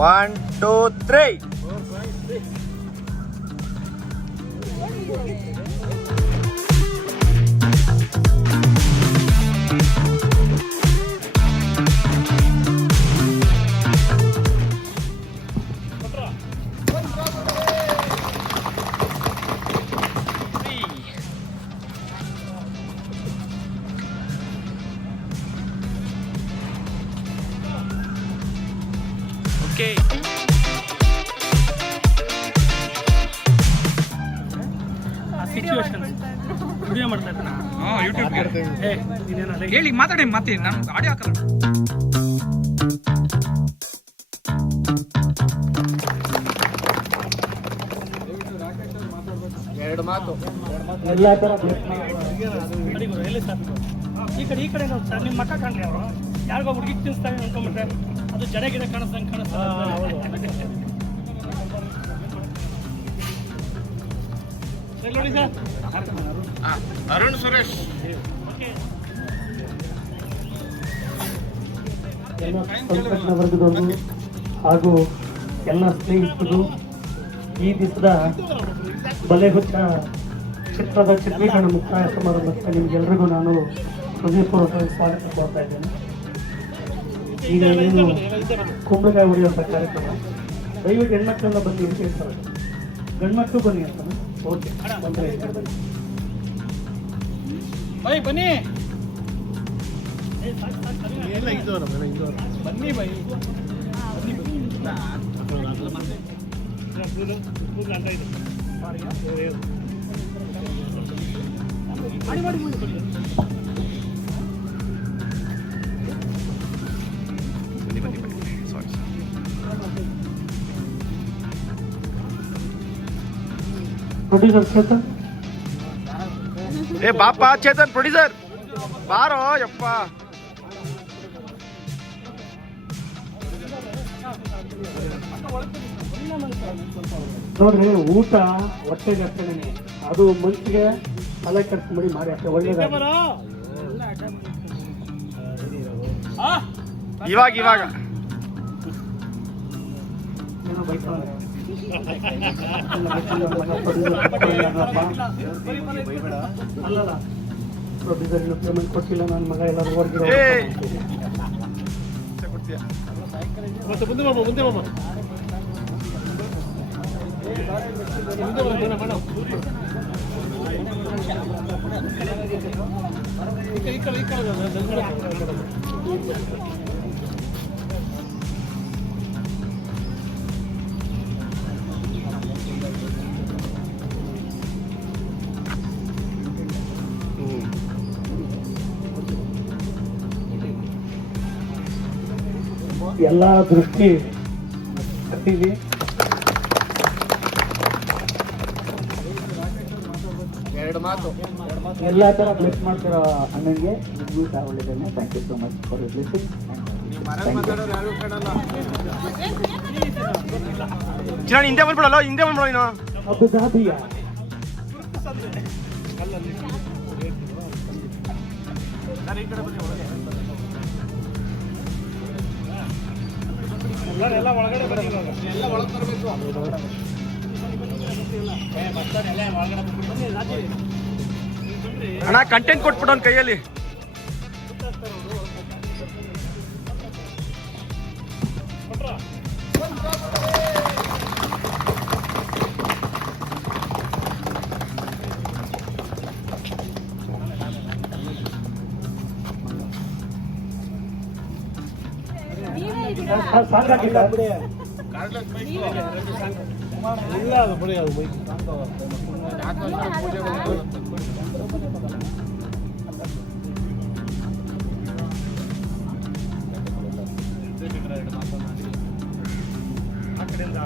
1, 2, 3. Okay. Situation video ಮಾಡ್ತಾ ಇದ್ದಾನ ಯೂಟ್ಯೂಬ್ಗೆ ನೀನೇನ ಹೇಳಿ ಮಾತಾಡಿ ಮತ್ತೆ ನಾನು ಆಡಿಯೋ ಹಾಕಲ್ಲ. ಎರಡು ಮಾತು. ಎಲ್ಲ ಥರ ಎಲ್ಲಿ ಸರ್ ಈ ಕಡೆ ನೋಡಿ ಸರ್ ನಿಮ್ಮ ಮಕ್ಕ ಕಾಣಲಿ ಅವರು ಯಾರಿಗೋ ಹುಡುಗಿ ತಿನ್ನಿಸ್ತಾರೆ ಅನ್ಕೊಂಬಿಟ್ರೆ ಅದು ಜಡೆ ಗಿಡ ಕಾಣಿಸ್ದಂಗೆ ಕಾಣಿಸ್ತಾರೆ ನೋಡಿ ಸರ್ ಅರುಣ್ ಸುರೇಶ್ ಎಲ್ಲ ಸಂಘಟನಾ ವರ್ಗದವರು ಹಾಗೂ ಎಲ್ಲ ಸ್ನೇಹಿತರು ಈ ದಿವಸದ ಬಲೆಹುಚ್ಚ ಚಿತ್ರದ ಚಿತ್ರೀಕರಣ ಮುಕ್ತಾಯ ಸಮಾರಂಭಕ್ಕೆ ನಿಮಗೆಲ್ಲರಿಗೂ ನಾನು ಹೃದಯಪೂರ್ವಕ ಸ್ವಾಗತ ಕೋರ್ತಾ ಇದ್ದೇನೆ. ಈಗ ಏನು ಕುಂಬಳಕಾಯಿ ಹೊಡೆಯುವಂಥ ಕಾರ್ಯಕ್ರಮ, ದಯವಿಟ್ಟು ಹೆಣ್ಮಕ್ಳೆಲ್ಲ ಬನ್ನಿ ಅಂತ ಹೇಳ್ತಾರೆ, ಗಂಡ್ಮಕ್ಳು ಬನ್ನಿ ಅಂತ. ಓಕೆ ಬನ್ನಿ ಬನ್ನಿ ಬೈ ಪ್ರೊಡ್ಯೂಸರ್ ಚೇತನ್ ಏ ಬಾಪ ಚೇತನ್ ಪ್ರೊಡ್ಯೂಸರ್ ಬಾರೋ ಯಪ್ಪ. ನೋಡ್ರಿ, ಊಟ ಹೊಟ್ಟೆಗೆ ಅಷ್ಟೇನೆ, ಅದು ಮನ್ಸಿಗೆ ತಲೆ ಕೆಡಿಸ್ಕೊಂಬಿಡಿ ಮಾಡಿ ಅಷ್ಟೇ ಒಳ್ಳೇದ. ಇವಾಗ ಏನೋ ಬೈತಾನೆ. ಅಲ್ಲಲ್ಲ, ಪ್ರೊಡ್ಯೂಸರ್ ಇನ್ನು ಪೇಮೆಂಟ್ ಕೊಟ್ಟಿಲ್ಲ, ನನ್ನ ಮಗ ಎಲ್ಲರೂ ಹೊರಗಿರೋ ಮತ್ತೆ ಮುಂದೆ ಮಾಮ ಮುಂದೆ ಮಾಮ ಎಲ್ಲ ದೃಷ್ಟಿ ಹತ್ತಿವಿ. ಎರಡು ಮಾತು. ಎಲ್ಲ ಥರ ಬ್ಲೆಸ್ ಮಾಡ್ತಿರೋ ಅಣ್ಣನಿಗೆ ನಿಮಗೂ ಸಹ ಒಳ್ಳೆಯದೇನೆ. Thank you so much for your blessing. ಹಿಂದೆ ಬಂದ್ಬಿಡಲ್ಲ, ಹಿಂದೆ ಬಂದ್ಬಿಡ ನೀನು. ಅಬು ಧಾಬಿಯ ಎಲ್ಲ ಒಳಗಡೆ ಅಣ್ಣ ಕಂಟೆಂಟ್ ಕೊಟ್ಬಿಟ್ಟು ಅವ್ನ ಕೈಯಲ್ಲಿ. ಸಾಕಾಗಿಲ್ಲ ಇಲ್ಲ, ಅದು ಬಿಡಿ, ಅದು ಬೈಕ್ ಆ ಕಡೆಯಿಂದ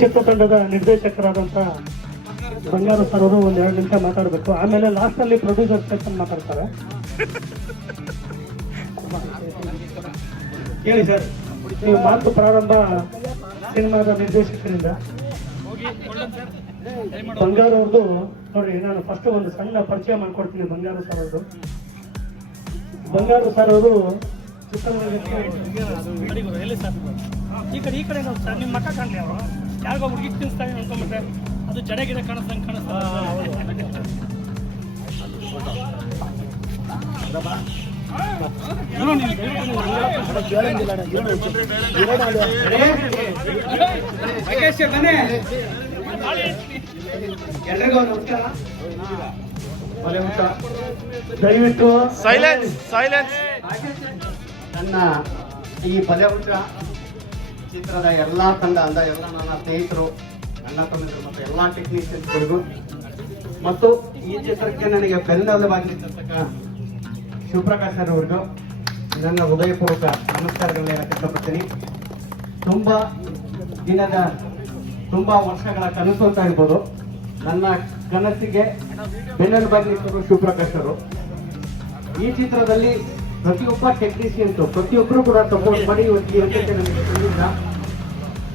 ಚಿತ್ರತಂಡದ ನಿರ್ದೇಶಕರಾದಂಥ ಬಂಗಾರು ಸರ್ ಅವರು ಒಂದ್ 2 ನಿಮಿಷ ಮಾತಾಡಬೇಕು. ಆಮೇಲೆ ಲಾಸ್ಟ್ ಅಲ್ಲಿ ಪ್ರೊಡ್ಯೂಸರ್ ಸೆಕ್ಷನ್ ಮಾತಾಡ್ತಾರೆ. ಹೇಳಿ ಸರ್, ನೀವು ಮಾತು ಪ್ರಾರಂಭ ಸಿನಿಮಾದ ನಿರ್ದೇಶಕರಿಂದ ಬಂಗಾರ ಅವ್ರದ್ದು ನೋಡಿ. ನಾನು ಫಸ್ಟ್ ಒಂದು ಸಣ್ಣ ಪರಿಚಯ ಮಾಡ್ಕೊಡ್ತೀನಿ ಬಂಗಾರ ಸರ್ ಅವ್ರದ್ದು. ಬಂಗಾರ ಸರ್ ಅವರು ಎಲ್ಲಿ ಸರ್ ಈ ಕಡೆ ನಾವು ಸರ್ ನಿಮ್ಮ ಮಕ್ಕ ಕಾಣಲಿ ಅವರು ಯಾರಿಗೋ ಹುಡುಗಿ ತಿನ್ನಿಸ್ತಾರೆ ಅನ್ಕೊಂಬಿಟ್ರೆ ಅದು ಜಡೆ ಗಿಡ ಕಾಣಿಸ್ದಂಗೆ ದಯವಿಟ್ಟು ಸೈಲೆನ್ಸ್ ಸೈಲೆನ್ಸ್. ನನ್ನ ಈ ಬಲೆಹುಂಟ ಚಿತ್ರದ ಎಲ್ಲಾ ತಂಡ ಎಲ್ಲ ನನ್ನ ಸ್ನೇಹಿತರು, ಅಣ್ಣ ತಮ್ಮಿದ್ರು ಮತ್ತು ಎಲ್ಲಾ ಟೆಕ್ನಿಷಿಯನ್ಸ್ಗಳಿಗೂ ಮತ್ತು ಈ ಚಿತ್ರಕ್ಕೆ ನನಗೆ ಬೆನ್ನೆಲುಬಾಗಿರ್ತಕ್ಕ ಶಿವಪ್ರಕಾಶ್ ಅವರಿಗೂ ನನ್ನ ಹೃದಯಪೂರ್ವಕ ನಮಸ್ಕಾರಗಳನ್ನ ಹೇಳಕ್ಕೆ ಇಷ್ಟಪಡ್ತೀನಿ. ತುಂಬಾ ವರ್ಷಗಳ ಕನಸು ಅಂತ ಹೇಳ್ಬೋದು. ನನ್ನ ಕನಸಿಗೆ ಬೆನ್ನೆಲುಬಾಗಿರ್ತರು ಶಿವಪ್ರಕಾಶ್ ಅವರು. ಈ ಚಿತ್ರದಲ್ಲಿ ಪ್ರತಿಯೊಬ್ಬ ಟೆಕ್ನಿಷಿಯನ್ಸ್ ಪ್ರತಿಯೊಬ್ಬರು ಕೂಡ ಸಪೋರ್ಟ್ ಮಾಡಿ ಇವತ್ತು ಈ ಹಂತಕ್ಕೆ ನಮಗೆ ತಂದಿದ್ದ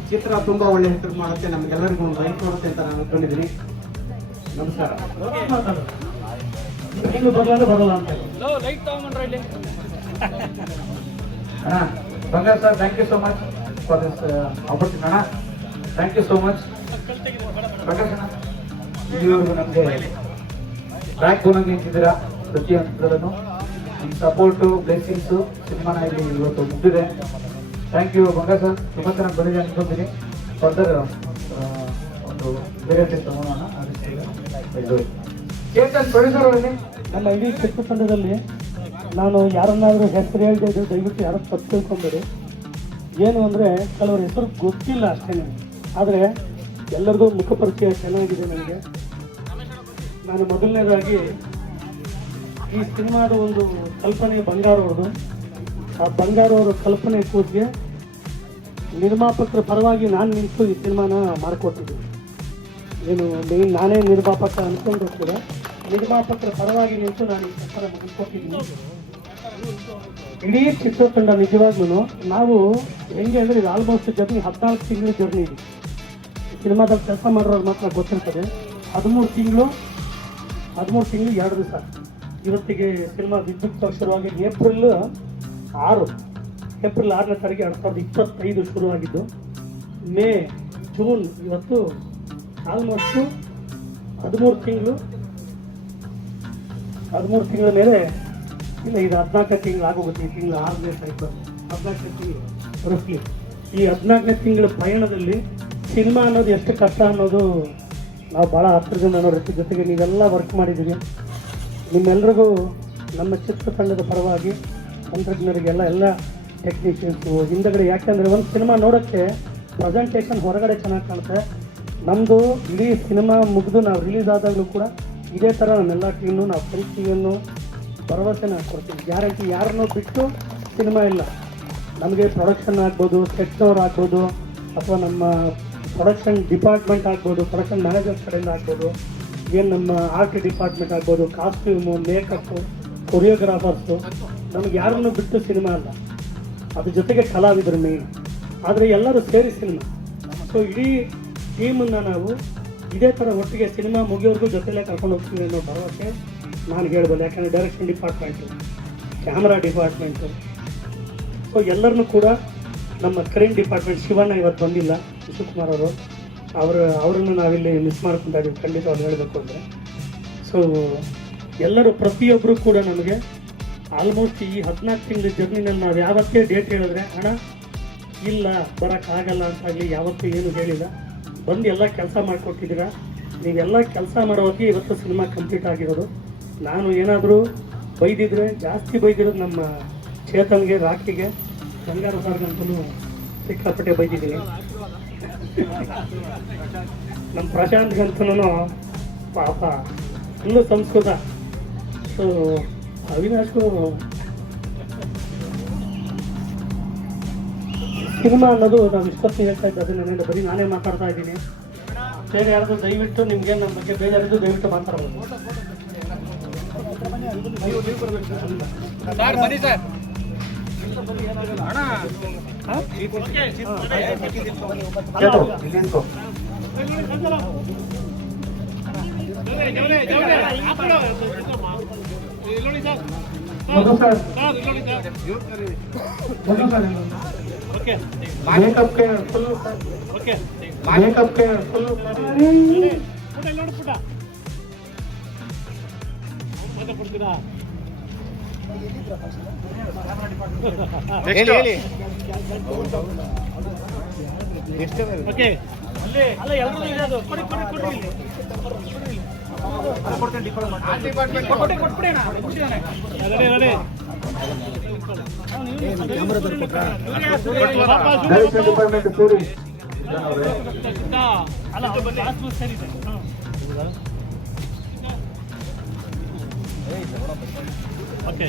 ಚಿತ್ರ ತುಂಬಾ ಒಳ್ಳೆ ಹೆಸರು ಮಾಡುತ್ತೆ, ನಮಗೆಲ್ಲರಿಗೂ ಒಂದು ಲೈಕ್ ಕೊಡುತ್ತೆ ಅಂತ ನಾನು ಅನ್ಕೊಂಡಿದ್ದೀನಿ. ನಮಸ್ಕಾರ. ಬರಲ್ಲ ಅಂತ Bangar sir, thank you so much for this opportunity ಅಣ್ಣ. Thank you so much Prakash ಅಣ್ಣ. ಇಲ್ಲಿವರೆಗೂ ನಮಗೆ ಬ್ಯಾಕ್ ಬೋನಾಗಿ ನಿಂತಿದ್ದೀರಾ ಪ್ರತಿಯೊಂದರಲ್ಲೂ. ನಿಮ್ಮ ಸಪೋರ್ಟು ಬ್ಲೆಸ್ಸಿಂಗ್ಸು ಸಿನಿಮಾನ ಇಲ್ಲಿ ಇವತ್ತು ಮುಗಿದಿದೆ. ಥ್ಯಾಂಕ್ ಯು ಬಂಗಾರ್ ಸರ್, ತುಂಬ ಚೆನ್ನಾಗಿ ಬಂದಿದೆ ಅನ್ಕೊಂತೀನಿ. ಫರ್ದರ್ ಒಂದು ಬೇರೆ ತಗೋಣ. ಚೇತನ್ ಪ್ರೊಡ್ಯೂಸರ್ ಅವರಲ್ಲಿ ನಮ್ಮ ಇಡೀ ಚಿತ್ರತಂಡದಲ್ಲಿ ನಾನು ಯಾರನ್ನಾದರೂ ಹೆಸರು ಹೇಳ್ತಾ ಇದ್ದರೆ ದಯವಿಟ್ಟು ಯಾರು ತಪ್ಪು ತಿಳ್ಕೊಂಬೇಡಿ. ಏನು ಅಂದರೆ ಕೆಲವ್ರ ಹೆಸರು ಗೊತ್ತಿಲ್ಲ ಅಷ್ಟೇ, ಆದರೆ ಎಲ್ಲರಿಗೂ ಮುಖಪರಿಚಯ ಚೆನ್ನಾಗಿದೆ ನನಗೆ. ನಾನು ಮೊದಲನೇದಾಗಿ ಈ ಸಿನಿಮಾದ ಒಂದು ಕಲ್ಪನೆ ಬಂಗಾರ ಅವ್ರದ್ದು. ಆ ಬಂಗಾರ ಅವರ ಕಲ್ಪನೆ ಕೂತಿಗೆ ನಿರ್ಮಾಪಕರ ಪರವಾಗಿ ನಾನು ನಿಂತು ಈ ಸಿನಿಮಾನ ಮಾಡಿಕೊಟ್ಟಿದ್ದೀನಿ. ಏನು ಮೇನ್ ನಾನೇ ನಿರ್ಮಾಪಕ ಅಂದ್ಕೊಂಡ್ರು ಕೂಡ ನಿರ್ಮಾಪಕರ ಪರವಾಗಿ ನಿಂತು ನಾನು ಈ ಚಿತ್ರ ಮುಗಿಸ್ಕೊಟ್ಟಿದ್ದೀನಿ. ಇಡೀ ಚಿತ್ರತಂಡ ನಿಜವಾಗ್ಲೂ ನಾವು ಹೆಂಗೆ ಅಂದರೆ ಇದು ಆಲ್ಮೋಸ್ಟ್ ಜರ್ನಿ 14 ತಿಂಗಳು ಜರ್ನಿ ಇದೆ. ಸಿನಿಮಾದಲ್ಲಿ ಕೆಲಸ ಮಾಡೋರು ಮಾತ್ರ ಗೊತ್ತಿರ್ತದೆ. 13 ತಿಂಗಳು 2 ದಿವಸ. ಇವತ್ತಿಗೆ ಸಿನಿಮಾ ವಿದ್ಯುತ್ ಶುರುವಾಗಿ ಏಪ್ರಿಲ್ 6ನೇ ತಾರೀಕು 2025 ಶುರುವಾಗಿದ್ದು. ಮೇ ಜೂನ್ ಇವತ್ತು ಆಲ್ಮೋಸ್ಟು 13 ತಿಂಗಳ ಮೇಲೆ ಇಲ್ಲ, ಇದು 14ನೇ ತಿಂಗಳು ಆಗೋಗುತ್ತೆ. ಈ ತಿಂಗಳು 6ನೇ ತಾರೀಕು 14ನೇ ತಿಂಗಳು ರಫ್ಲಿ. ಈ 14ನೇ ತಿಂಗಳ ಪಯಣದಲ್ಲಿ ಸಿನಿಮಾ ಅನ್ನೋದು ಎಷ್ಟು ಕಷ್ಟ ಅನ್ನೋದು ನಾವು ಭಾಳ ಹತ್ತಿರದಿಂದ ನೋಡೋಕ್ಕೆ. ಜೊತೆಗೆ ನೀವೆಲ್ಲ ವರ್ಕ್ ಮಾಡಿದ್ದೀವಿ. ನಿಮ್ಮೆಲ್ರಿಗೂ ನಮ್ಮ ಚಿತ್ರತಂಡದ ಪರವಾಗಿ ತಂತ್ರಜ್ಞರಿಗೆಲ್ಲ ಎಲ್ಲ ಟೆಕ್ನಿಷಿಯನ್ಸು ಹಿಂದಗಡೆ, ಯಾಕೆಂದರೆ ಒಂದು ಸಿನಿಮಾ ನೋಡೋಕ್ಕೆ ಪ್ರೆಸೆಂಟೇಷನ್ ಹೊರಗಡೆ ಚೆನ್ನಾಗಿ ಕಾಣುತ್ತೆ. ನಮ್ಮದು ಇಡೀ ಸಿನಿಮಾ ಮುಗಿದು ನಾವು ರಿಲೀಸ್ ಆದಾಗಲೂ ಕೂಡ ಇದೇ ಥರ ನಮ್ಮೆಲ್ಲ ಟೀಮು ನಾವು ಪ್ರೀತಿಯನ್ನು ಭರವಸೆನ ಕೊಡ್ತೀವಿ. ಗ್ಯಾರಂಟಿ ಯಾರನ್ನೂ ಬಿಟ್ಟು ಸಿನಿಮಾ ಇಲ್ಲ. ನಮಗೆ ಪ್ರೊಡಕ್ಷನ್ ಆಗ್ಬೋದು, ಸೆಟ್ನವ್ರು ಆಗ್ಬೋದು, ಅಥವಾ ನಮ್ಮ ಪ್ರೊಡಕ್ಷನ್ ಡಿಪಾರ್ಟ್ಮೆಂಟ್ ಆಗ್ಬೋದು, ಪ್ರೊಡಕ್ಷನ್ ಮ್ಯಾನೇಜರ್ಸ್ ಕಡೆಯಿಂದ ಆಗ್ಬೋದು, ಏನು ನಮ್ಮ ಆರ್ಟ್ ಡಿಪಾರ್ಟ್ಮೆಂಟ್ ಆಗ್ಬೋದು, ಕಾಸ್ಟ್ಯೂಮು, ಮೇಕಪ್ಪು, ಕೊರಿಯೋಗ್ರಾಫರ್ಸು, ನಮಗೆ ಯಾರನ್ನೂ ಬಿಟ್ಟು ಸಿನಿಮಾ ಅಲ್ಲ. ಅದ್ರ ಜೊತೆಗೆ ಕಲಾವಿದರು ಮೇನ್. ಆದರೆ ಎಲ್ಲರೂ ಸೇರಿ ಸಿನಿಮಾ. ಸೊ ಇಡೀ ಟೀಮನ್ನು ನಾವು ಇದೇ ಥರ ಒಟ್ಟಿಗೆ ಸಿನಿಮಾ ಮುಗಿಯೋರ್ಗೂ ಜೊತೆಲೇ ಕರ್ಕೊಂಡು ಹೋಗ್ತೀವಿ ಅನ್ನೋ ಭರವಸೆ ನಾನು ಹೇಳ್ಬೋದು. ಯಾಕಂದರೆ direction department, camera department, so ಎಲ್ಲರನ್ನೂ ಕೂಡ ನಮ್ಮ ಕರೆಂಟ್ ಡಿಪಾರ್ಟ್ಮೆಂಟ್ ಶಿವಣ್ಣ ಇವತ್ತು ಬಂದಿಲ್ಲ, ಶಿವಕುಮಾರ್ ಅವರು ಅವರನ್ನು ನಾವಿಲ್ಲಿ ಮಿಸ್ ಮಾಡ್ಕೊತಾ ಇದ್ದೀವಿ ಖಂಡಿತ ಅವ್ರು ಹೇಳಬೇಕು ಅಂದರೆ. ಸೊ ಎಲ್ಲರೂ ಪ್ರತಿಯೊಬ್ಬರು ಕೂಡ ನಮಗೆ ಆಲ್ಮೋಸ್ಟ್ ಈ 14 ತಿಂಗಳ ಜರ್ನಿನಲ್ಲಿ ನಾವು ಯಾವತ್ತೇ ಡೇಟ್ ಹೇಳಿದ್ರೆ ಅಣ್ಣ ಇಲ್ಲ ಬರೋಕ್ಕಾಗಲ್ಲ ಅಂತಾಗಲಿ ಯಾವತ್ತೂ ಏನು ಹೇಳಿಲ್ಲ. ಬಂದು ಎಲ್ಲ ಕೆಲಸ ಮಾಡಿಕೊಟ್ಟಿದ್ದೀರ. ನೀವೆಲ್ಲ ಕೆಲಸ ಮಾಡೋಕ್ಕೆ ಇವತ್ತು ಸಿನಿಮಾ ಕಂಪ್ಲೀಟ್ ಆಗಿರೋದು. ನಾನು ಏನಾದರೂ ಬೈದಿದ್ರೆ ಜಾಸ್ತಿ ಬೈದಿರೋದು ನಮ್ಮ ಚೇತನ್ಗೆ, ರಾಕಿಗೆ, ಬಂಗಾರ ಸರ್ಗಂತೂ ಸಿಕ್ಕಾಪಟ್ಟೆ ಬೈದಿದ್ದೀನಿ. ನಮ್ಮ ಪ್ರಶಾಂತ್ಗಂತೂ ಪಾಪ ಫುಲ್ಲು ಸಂಸ್ಕೃತ. ಸೊ ಅವಿನಾಶ್ಗೂ ಸಿನಿಮಾ ಅನ್ನೋದು ನಾವು ಇಷ್ಟೊತ್ತು ಹೇಳ್ತಾ ಇದ್ದೆ, ಅದನ್ನ ಬರೀ ನಾನೇ ಮಾತಾಡ್ತಾ ಇದ್ದೀನಿ. ಬೇರೆ ಯಾರಾದರೂ ದಯವಿಟ್ಟು ನಿಮ್ಗೆ ನಮ್ಮ ಬಗ್ಗೆ ಬೇಜಾರಿದ್ದು ದಯವಿಟ್ಟು ಮಾತಾಡ್ಬೋದು. ಸರ್ ಬನ್ನಿ ಸರ್. ಚೇತು, ಇಲ್ಲಿ ನಿಂತ್ಕೋ. ಮಧು ಸರ್, ಮಧು ಸರ್, ಮೇಕಪ್ಗೆ ಫುಲ್ ಮೇಕಪ್ಗೆ full next direction department Suri okay